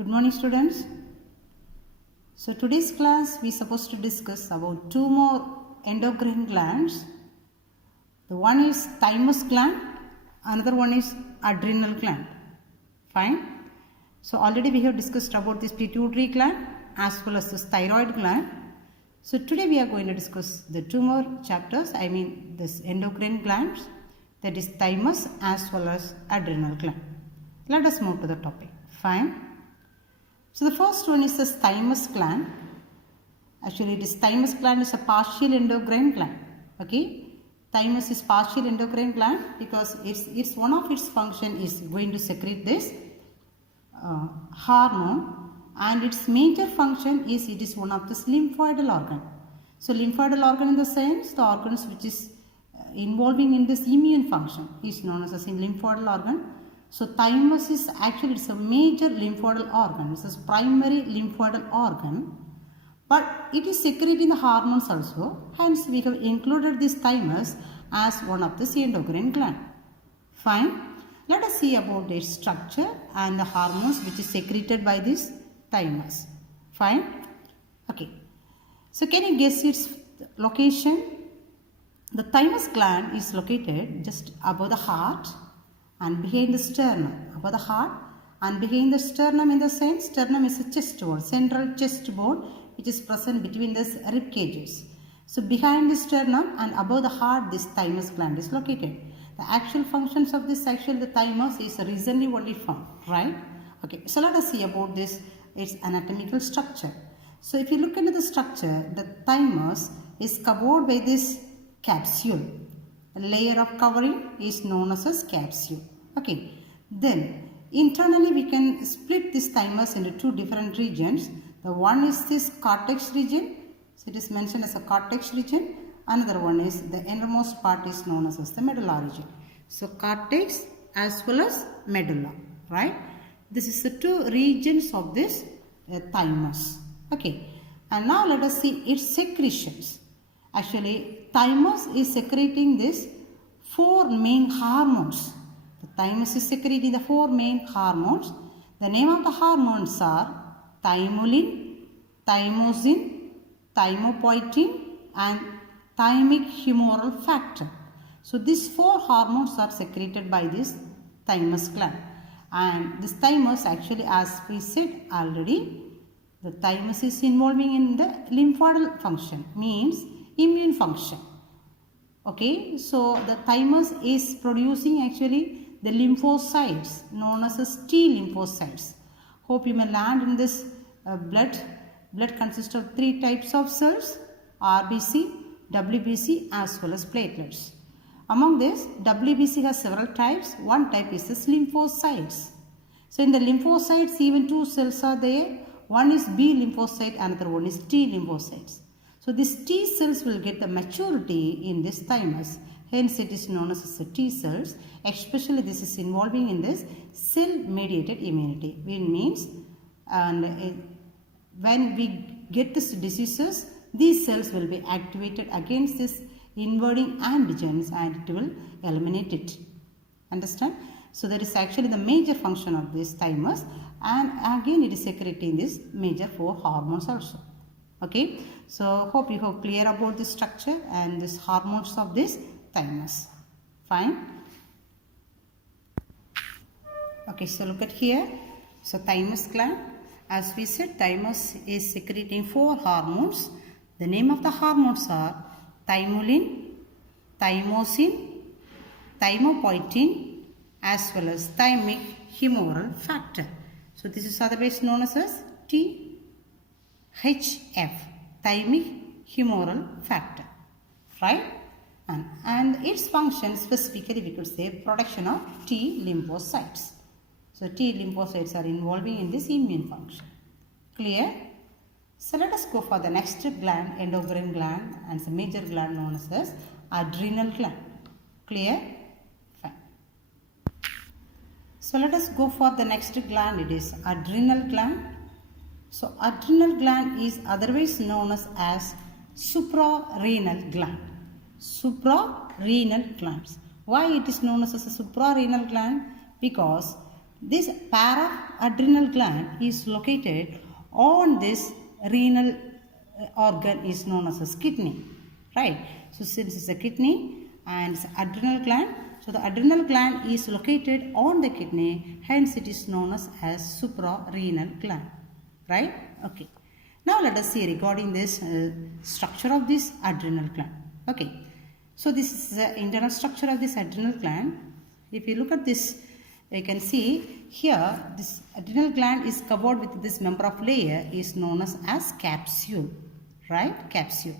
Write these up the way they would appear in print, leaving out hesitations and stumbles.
Good morning, students. So today's class we are supposed to discuss about two more endocrine glands. The one is thymus gland, another one is adrenal gland. Fine. So already we have discussed about this pituitary gland as well as this thyroid gland. So today we are going to discuss the two more chapters, this endocrine glands, that is thymus as well as adrenal gland. Let us move to the topic. Fine. So the first one is the thymus gland. Actually, this thymus gland is a partial endocrine gland. Okay, thymus is partial endocrine gland because it's one of its function is going to secrete this hormone, and its major function is it is one of this lymphoidal organ. So lymphoidal organ in the sense the organs which is involving in this immune function is known as a lymphoidal organ. So thymus is actually it's a major lymphoidal organ. It's a primary lymphoidal organ, but it is secreting the hormones also. Hence we have included this thymus as one of the endocrine gland. Fine. Let us see about its structure and the hormones which is secreted by this thymus. Fine. Okay. So can you guess its location? The thymus gland is located just above the heart and behind the sternum. Above the heart and behind the sternum, in the sense sternum is a chest bone, central chest bone which is present between the rib cages. So behind the sternum and above the heart this thymus gland is located. The actual functions of this the thymus is recently only found, right? Okay, so let us see about this, its anatomical structure. So if you look into the structure, the thymus is covered by this capsule. A layer of covering is known as capsule. Okay, then internally we can split this thymus into two different regions. The one is this cortex region, so it is mentioned as a cortex region. Another one is the innermost part is known as the medulla region. So cortex as well as medulla, right? This is the two regions of this thymus. Okay, and now let us see its secretions. Actually, thymus is secreting this four main hormones. The thymus is secreting the four main hormones. The name of the hormones are thymolin, thymosin, thymopoietin and thymic humoral factor. So these four hormones are secreted by this thymus gland. And this thymus actually, as we said already, the thymus is involving in the lymphoidal function, means immune function. Okay, so the thymus is producing actually the lymphocytes known as T lymphocytes. Hope you may learn in this blood. Blood consists of three types of cells: RBC, WBC as well as platelets. Among this, WBC has several types. One type is the lymphocytes. So in the lymphocytes, even two cells are there. One is B lymphocyte, another one is T lymphocytes. So these T cells will get the maturity in this thymus. Hence it is known as the T cells. Especially this is involving in this cell-mediated immunity. Which means when we get these diseases, these cells will be activated against this invading antigens and it will eliminate it. Understand? So that is actually the major function of this thymus, and again it is secreting these major four hormones also. Okay, so hope you have clear about the structure and these hormones of this thymus. Fine. Okay, so look at here. So thymus gland, as we said, thymus is secreting four hormones. The name of the hormones are thymolin, thymosin, thymopoietin as well as thymic humoral factor. So this is otherwise known as THF, thymic humoral factor, right? And its function specifically we could say production of T lymphocytes. So T lymphocytes are involving in this immune function. Clear? So let us go for the next gland, endocrine gland, and the major gland known as adrenal gland. Clear? Fine. So let us go for the next gland. It is adrenal gland. So adrenal gland is otherwise known as suprarenal gland. Suprarenal glands. Why it is known as a suprarenal gland? Because this para-adrenal gland is located on this renal organ is known as kidney, right? So since it's a kidney and it's adrenal gland, so the adrenal gland is located on the kidney, hence it is known as suprarenal gland, right? Okay. Now let us see regarding this structure of this adrenal gland. Okay. So this is the internal structure of this adrenal gland. If you look at this, you can see here this adrenal gland is covered with this number of layer is known as capsule, right? Capsule.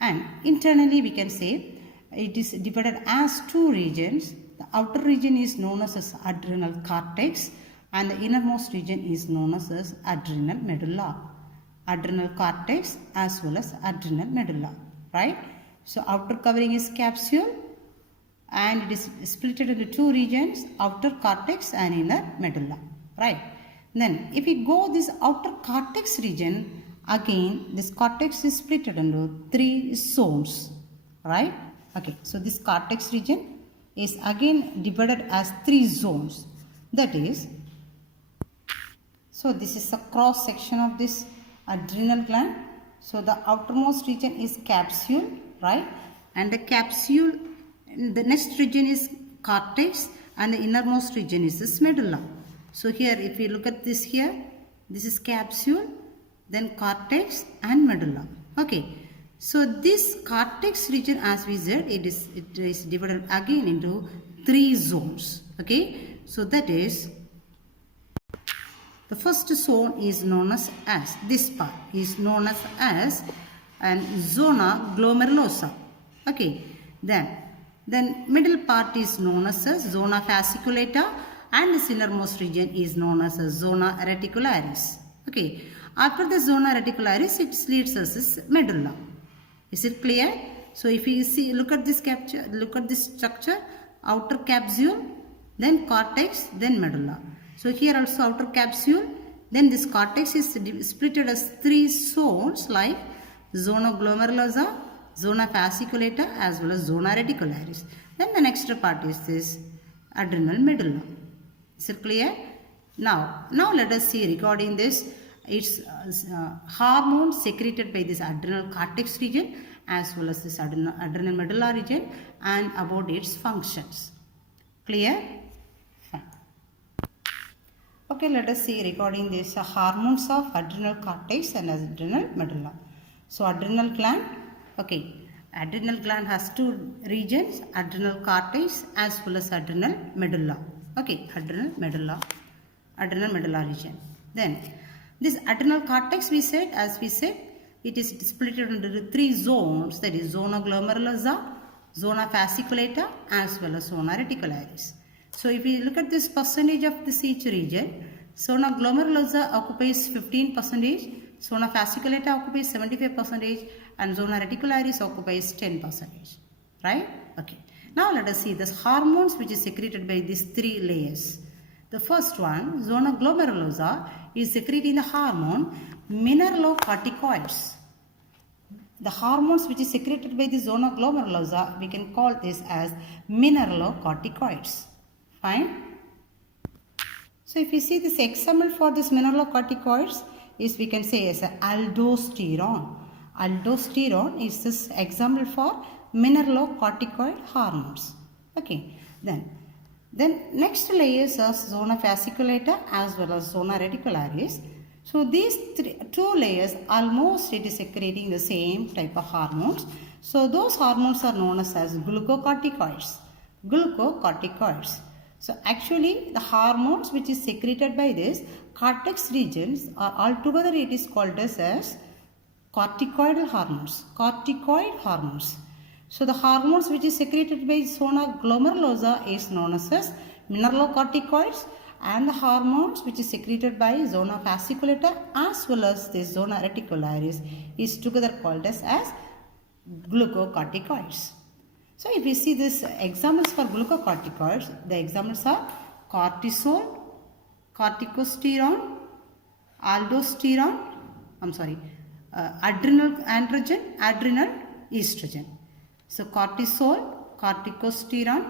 And internally we can say it is divided as two regions. The outer region is known as adrenal cortex and the innermost region is known as adrenal medulla. Adrenal cortex as well as adrenal medulla, right? So outer covering is capsule and it is split into two regions, outer cortex and inner medulla, right? Then if we go this outer cortex region, again this cortex is split into three zones, right? Okay, so this cortex region is again divided as three zones. That is, so this is a cross section of this adrenal gland. So the outermost region is capsule, right? And the capsule, the next region is cortex and the innermost region is this medulla. So here if you look at this here, this is capsule, then cortex and medulla. Okay. So this cortex region, as we said, it is divided again into three zones. Okay. So that is, the first zone is known as this part is known as and zona glomerulosa. Okay. Then middle part is known as zona fasciculata and the innermost region is known as zona reticularis. Okay. After the zona reticularis, it leads us as medulla. Is it clear? So if you see, look at this capture, look at this structure, outer capsule, then cortex, then medulla. So here also outer capsule, then this cortex is split as three zones like zona glomerulosa, zona fasciculata as well as zona reticularis. Then the next part is this adrenal medulla. Is it clear? Now let us see regarding this. It's hormones secreted by this adrenal cortex region as well as this adrenal medulla region and about its functions. Clear? Fine. Okay, let us see regarding this hormones of adrenal cortex and adrenal medulla. So adrenal gland, okay, adrenal gland has two regions, adrenal cortex as well as adrenal medulla. Okay, adrenal medulla region. Then this adrenal cortex, as we said, it is split into three zones, that is zona glomerulosa, zona fasciculata as well as zona reticularis. So if we look at this percentage of this each region, zona glomerulosa occupies 15%, zona fasciculata occupies 75% and zona reticularis occupies 10%, right? Okay. Now let us see this hormones which is secreted by these three layers. The first one, zona glomerulosa, is secreting the hormone mineralocorticoids. The hormones which is secreted by the zona glomerulosa, we can call this as mineralocorticoids. Fine. So if you see this example for this mineralocorticoids is, we can say as aldosterone. Aldosterone is this example for mineralocorticoid hormones. Okay. Then next layers are zona fasciculata as well as zona reticularis. So these two layers almost it is secreting the same type of hormones. So those hormones are known as glucocorticoids. Glucocorticoids. So actually the hormones which is secreted by this cortex regions are altogether it is called as corticoid hormones. Corticoid hormones. So the hormones which is secreted by zona glomerulosa is known as mineralocorticoids, and the hormones which is secreted by zona fasciculata as well as the zona reticularis is together called as glucocorticoids. So if you see this examples for glucocorticoids, the examples are cortisol, corticosterone, aldosterone, adrenal androgen, adrenal estrogen. So cortisol, corticosterone,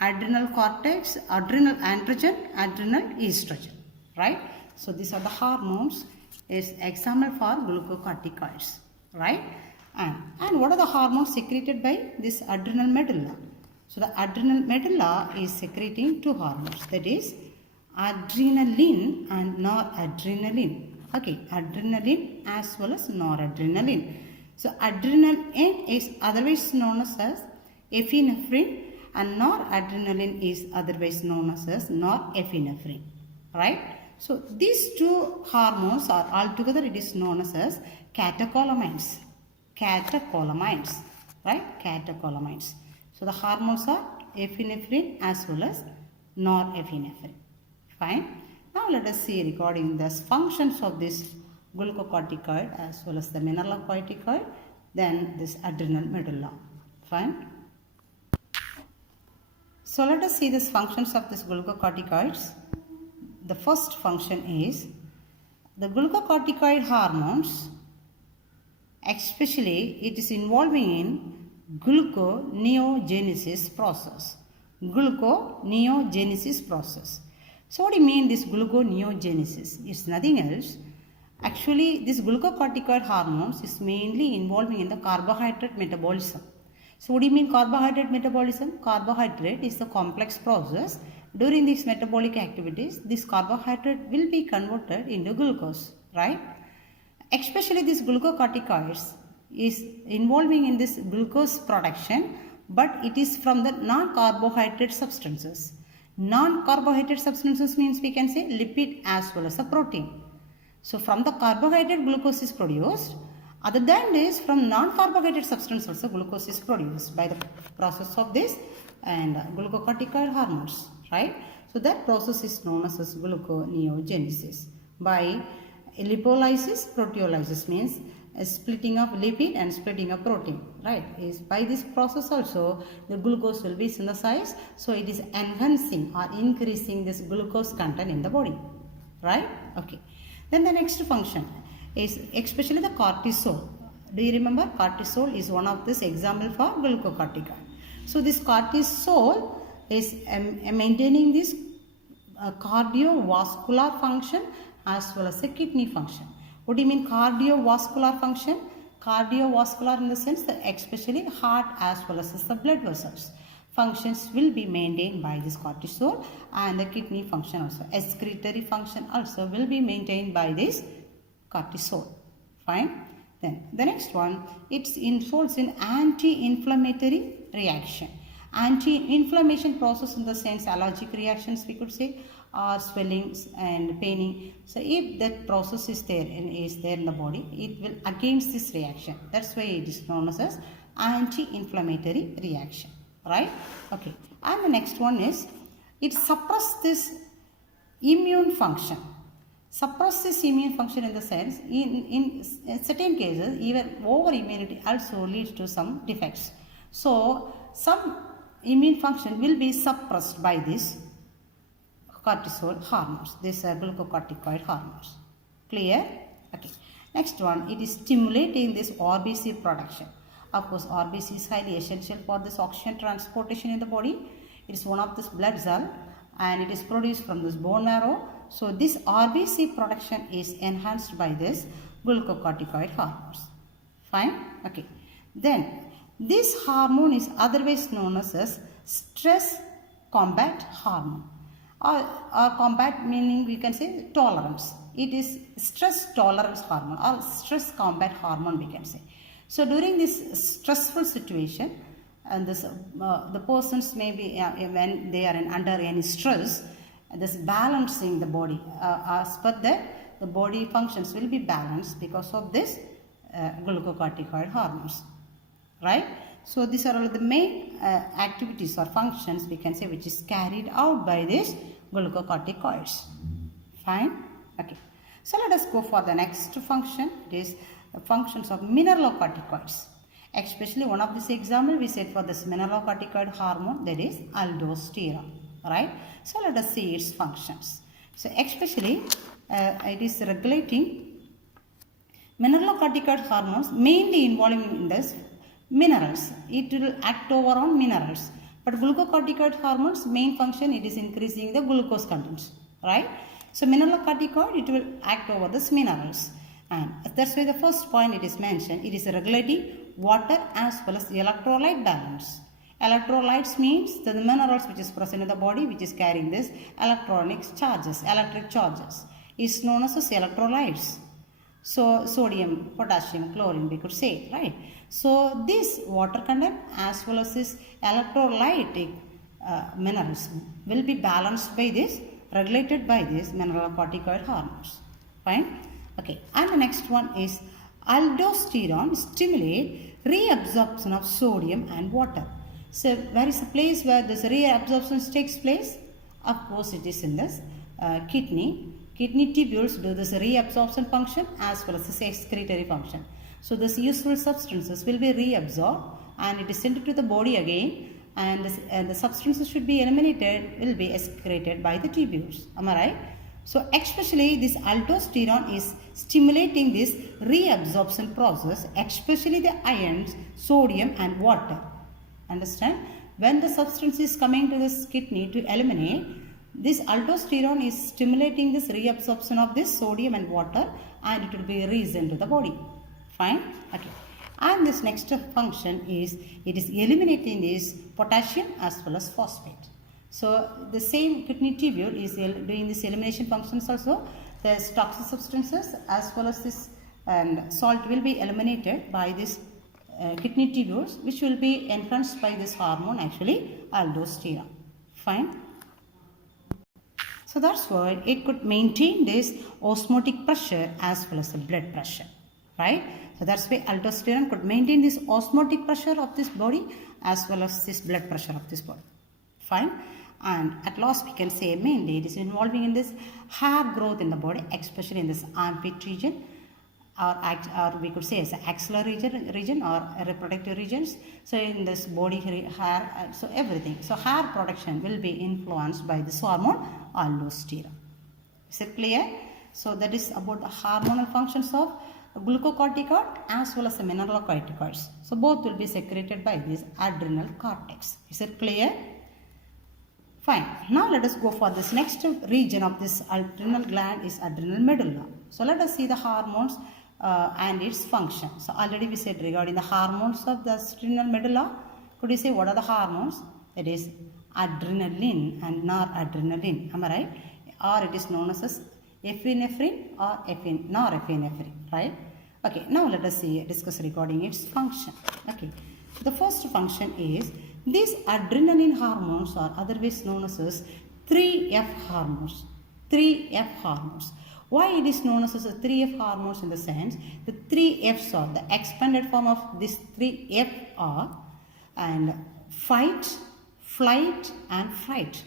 adrenal cortex, adrenal androgen, adrenal estrogen, right? So these are the hormones is example for glucocorticoids, right? And what are the hormones secreted by this adrenal medulla? So the adrenal medulla is secreting two hormones, that is adrenaline and noradrenaline. Okay, adrenaline as well as noradrenaline. So adrenaline is otherwise known as epinephrine and noradrenaline is otherwise known as norepinephrine, right? So these two hormones are altogether it is known as catecholamines. Catecholamines, right? Catecholamines. So the hormones are epinephrine as well as norepinephrine. Fine. Now let us see regarding the functions of this glucocorticoid as well as the mineralocorticoid, then this adrenal medulla. Fine. So let us see the functions of this glucocorticoids. The first function is the glucocorticoid hormones, especially it is involving in gluconeogenesis process. Gluconeogenesis process. So what do you mean this gluconeogenesis? It's nothing else. Actually, this glucocorticoid hormones is mainly involving in the carbohydrate metabolism. So what do you mean carbohydrate metabolism? Carbohydrate is a complex process. During these metabolic activities, this carbohydrate will be converted into glucose, right? Especially these glucocorticoids is involving in this glucose production, but it is from the non-carbohydrate substances. Non-carbohydrate substances means we can say lipid as well as a protein. So from the carbohydrate glucose is produced. Other than this, from non-carbohydrate substance also glucose is produced by the process of this and glucocorticoid hormones, right? So that process is known as gluconeogenesis. By lipolysis, proteolysis means splitting of lipid and splitting of protein, right? Is by this process also the glucose will be synthesized, so it is enhancing or increasing this glucose content in the body, right? Okay. Then the next function is especially the cortisol. Do you remember cortisol is one of this example for glucocorticoid. So this cortisol is maintaining this cardiovascular function as well as a kidney function. What do you mean cardiovascular function? Cardiovascular in the sense that especially heart as well as the blood vessels. Functions will be maintained by this cortisol and the kidney function also. Excretory function also will be maintained by this cortisol. Fine. Then the next one, it involves in anti-inflammatory reaction. Anti-inflammation process in the sense allergic reactions we could say, or swellings and paining. So if that process is there in the body, it will against this reaction. That's why it is known as anti-inflammatory reaction, right? Okay. And the next one is it suppresses this immune function. Suppress this immune function in the sense in certain cases even over immunity also leads to some defects. So some immune function will be suppressed by this cortisol hormones, these are glucocorticoid hormones. Clear? Okay. Next one, it is stimulating this RBC production. Of course, RBC is highly essential for this oxygen transportation in the body. It is one of this blood cell and it is produced from this bone marrow. So this RBC production is enhanced by this glucocorticoid hormones. Fine? Okay. Then this hormone is otherwise known as stress combat hormone. Or combat meaning we can say tolerance. It is stress tolerance hormone or stress combat hormone we can say. So during this stressful situation, and this the persons may be when they are under any stress, this balancing the body as per that the body functions will be balanced because of this glucocorticoid hormones, right? So these are all the main activities or functions we can say which is carried out by this glucocorticoids. Fine? Okay. So let us go for the next function. It is the functions of mineralocorticoids. Especially one of this example we said for this mineralocorticoid hormone, that is aldosterone. Right? So let us see its functions. So especially it is regulating mineralocorticoid hormones mainly involving in this minerals. It will act over on minerals. But glucocorticoid hormones main function, it is increasing the glucose contents, right? So mineralocorticoid, it will act over the minerals, and that's why the first point it is mentioned, it is regulating water as well as electrolyte balance. Electrolytes means the minerals which is present in the body which is carrying this electric charges is known as electrolytes. So sodium, potassium, chlorine we could say, right? So this water content as well as this electrolytic minerals will be balanced by this, regulated by these mineralocorticoid hormones. Fine. Okay. And the next one is aldosterone stimulate reabsorption of sodium and water. So where is the place where this reabsorption takes place? Of course it is in this kidney. Kidney tubules do this reabsorption function as well as this excretory function. So these useful substances will be reabsorbed and it is sent to the body again, and the substances should be eliminated, will be excreted by the tubules. Am I right? So especially this aldosterone is stimulating this reabsorption process, especially the ions, sodium and water. Understand? When the substance is coming to this kidney to eliminate, this aldosterone is stimulating this reabsorption of this sodium and water, and it will be released into the body. Fine? Okay. And this next function is, it is eliminating this potassium as well as phosphate. So the same kidney tubule is doing this elimination functions also. The toxic substances as well as this and salt will be eliminated by this kidney tubules, which will be enhanced by this hormone, actually aldosterone. Fine. So that's why it could maintain this osmotic pressure as well as the blood pressure, right? So that's why aldosterone could maintain this osmotic pressure of this body as well as this blood pressure of this body. Fine. And at last we can say mainly it is involving in this hair growth in the body, especially in this armpit region, or we could say as axillary region or reproductive regions. So in this body hair, so everything. So hair production will be influenced by this hormone aldosterone. Is it clear? So that is about the hormonal functions of glucocorticoid as well as the mineralocorticoids. So both will be secreted by this adrenal cortex. Is it clear? Fine. Now let us go for this next region of this adrenal gland is adrenal medulla. So let us see the hormones and its function. So already we said regarding the hormones of the adrenal medulla. Could you say what are the hormones? It is adrenaline and noradrenaline. Am I right? Or it is known as epinephrine or norepinephrine. Right? Okay. Now let us discuss regarding its function. Okay. So the first function is these adrenaline hormones are otherwise known as 3F hormones. 3F hormones. Why it is known as 3F hormones in the sense the 3Fs are the expanded form of this 3F are and fight, flight and fright.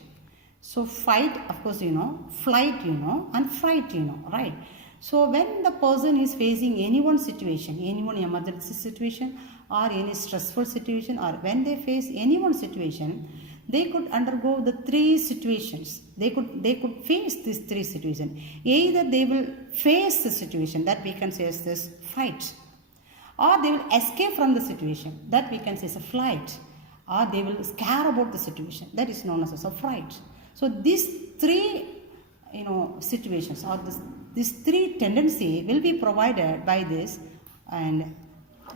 So fight, of course you know, flight you know, and fright you know, right? So when the person is facing any one situation, any one emergency situation or any stressful situation, or when they face any one situation, they could undergo the three situations. They could face these three situations. Either they will face the situation, that we can say as this fight, or they will escape from the situation, that we can say as a flight, or they will scare about the situation, that is known as a fright. So these three situations or this three tendency will be provided by this and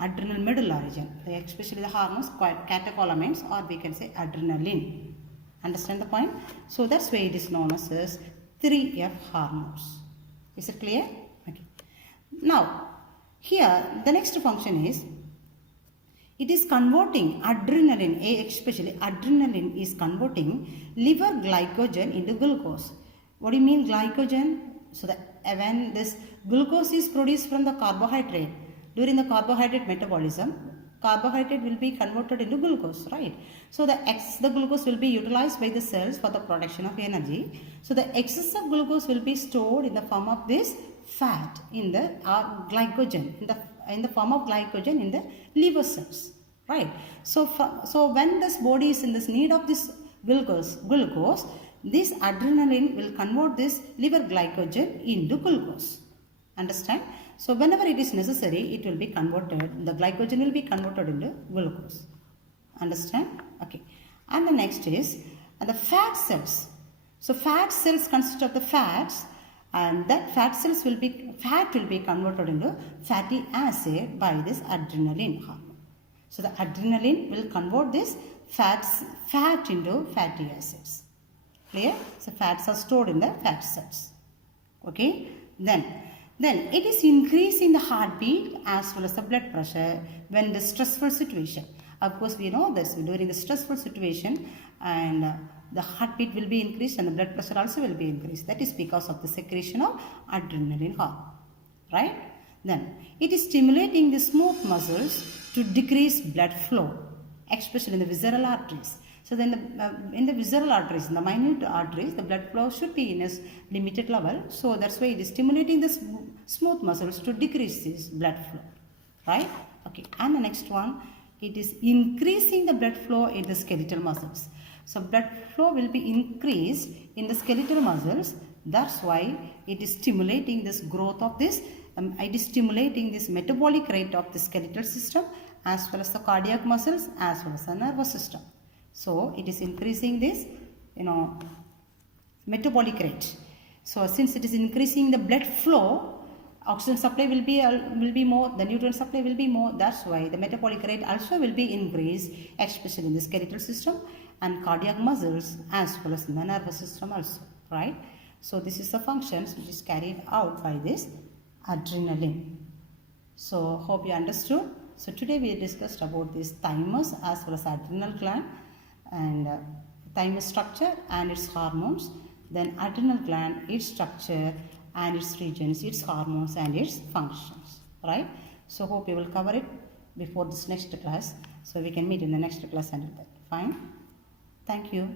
adrenal medulla region, especially the hormones catecholamines, or we can say adrenaline. Understand the point? So that's why it is known as 3F hormones. Is it clear? Okay. Now here the next function is it is converting adrenaline, especially adrenaline is converting liver glycogen into glucose. What do you mean glycogen? So that when this glucose is produced from the carbohydrate, during the carbohydrate metabolism, carbohydrate will be converted into glucose, right? So the glucose will be utilized by the cells for the production of energy. So the excess of glucose will be stored in the form of this fat in the glycogen, in the form of glycogen in the liver cells, right? So when this body is in this need of this glucose, this adrenaline will convert this liver glycogen into glucose. Understand? So whenever it is necessary, it will be converted, the glycogen will be converted into glucose. Understand? Okay. And the next is the fat cells. So fat cells consist of the fats, and that fat will be converted into fatty acid by this adrenaline hormone. So the adrenaline will convert this fat into fatty acids. Clear? So fats are stored in the fat cells. Okay. Then it is increasing the heartbeat as well as the blood pressure when the stressful situation. Of course, we know this during the stressful situation, and the heartbeat will be increased and the blood pressure also will be increased. That is because of the secretion of adrenaline hormone. Right? Then it is stimulating the smooth muscles to decrease blood flow, especially in the visceral arteries. So then in the visceral arteries, in the minute arteries, the blood flow should be in a limited level. So that's why it is stimulating the smooth muscles to decrease this blood flow. Right? Okay. And the next one, it is increasing the blood flow in the skeletal muscles. So blood flow will be increased in the skeletal muscles. That's why it is stimulating this growth of this. It is stimulating this metabolic rate of the skeletal system as well as the cardiac muscles as well as the nervous system. So it is increasing this, metabolic rate. So since it is increasing the blood flow, oxygen supply will be more, the nutrient supply will be more. That's why the metabolic rate also will be increased, especially in the skeletal system and cardiac muscles as well as in the nervous system also. Right? So this is the functions which is carried out by this adrenaline. So hope you understood. So today we discussed about this thymus as well as adrenal gland, and thymus structure and its hormones, then adrenal gland, its structure and its regions, its hormones and its functions. Right? So hope we will cover it before this next class. So we can meet in the next class until that. Fine. Thank you.